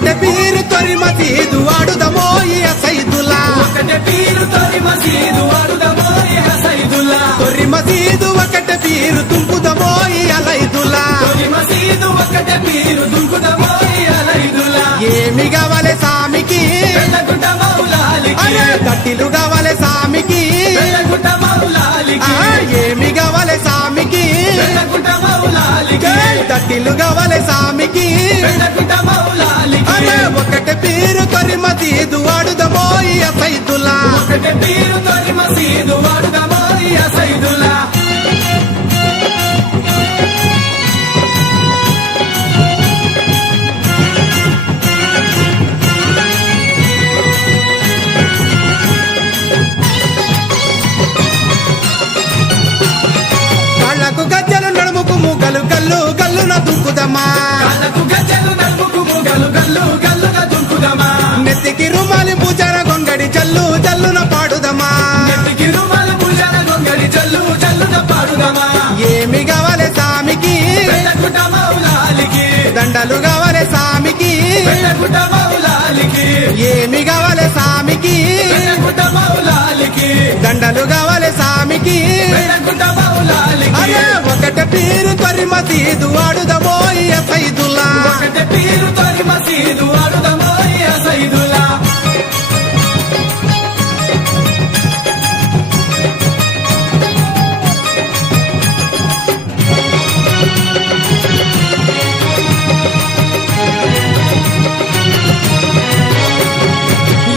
ఒకటే పీరు తొరి మసీదు వాడుదమో ఈ సైదులా ఒకటే పీరు తొరి మసీదు వాడుదమో ఈ సైదులా తొరి మసీదు ఒకటే పీరు తుంపుదమో ఈ అలైదులా తొరి మసీదు ఒకటే పీరు దుంకుదమో ఈ అలైదులా ఏమి కావాలి సామికి వెళ్ళగుంట మౌలాలికి అరే కట్టిలు కావాలి సామికి వెళ్ళగుంట మౌలాలికి ఏమి కావాలి సామికి వెళ్ళగుంట మౌలాలికి కట్టిలు కావాలి సామికి వెళ్ళగుంట మౌలాలికి అరే ఒకటే పీరు తొరి మసీదు వాడుదమో ఈ సైదులా ఒకటే పీరు తొరి మసీదు వాడుదమో ఈ సైదులా కళ్ళకు గజ్జలు నడుముకు మూగలు గల్లు గల్లున దుక్కుదమా కాళ్ళకు గజ్జలు నడుముకు మూగలు గల్లు గల్లున దుంకుదమా నెత్తికి రుమాలి పూజార గొంగడి జల్లు జల్లున పాడుదమా నెత్తికి రుమాలు పూజన గొంగడి జల్లు జల్లున పాడుదమా ఏమి కావాలి సామికి వెళ్ళగుంట మౌలాలికి దండలు కావాలి సామికి వెళ్ళగుంట మౌలాలికి ఏమి కావాలి సామికి వెళ్ళగుంట మౌలాలికి దండలు కావాలి సామికి వెళ్ళగుంట మౌలాలికి అరే ఒకటే పీరు తొరి మసీదు వాడుదమో ఈ సైదులా ఒకటే పీరు తొరి మసీదు